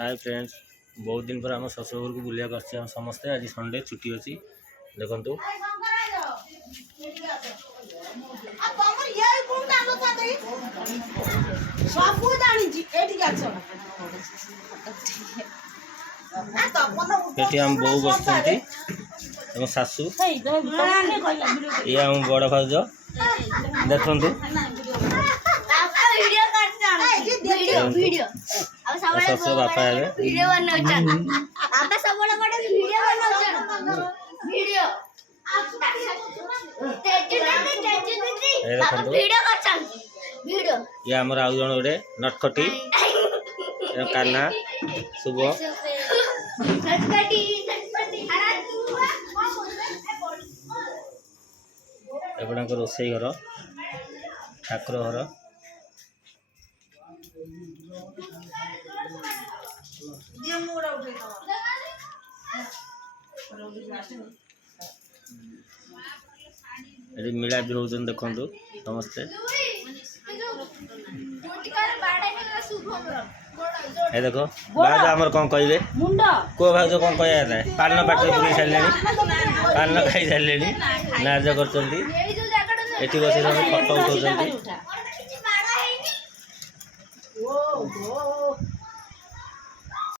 Hi friends, बहुत दिन पर आम शशुर को बुलिया कर समस्ते। आज संडे छुट्टी अच्छी देखु ये आम बो बस शाशु ये आम बड़ भाज देखु शशु बापा ये आमर आउ जन गोटे नटखटी कान्हा शुभ एगुड़ा रोसई घर ठाकुर घर ये मिला भी रोज देखु समस्ते ये देखो भाज आमर कौन कहे को भाज कौन कह पान पाट पूरी सारे पान खाई सारे नाज कर बस फोटो उठाऊँ।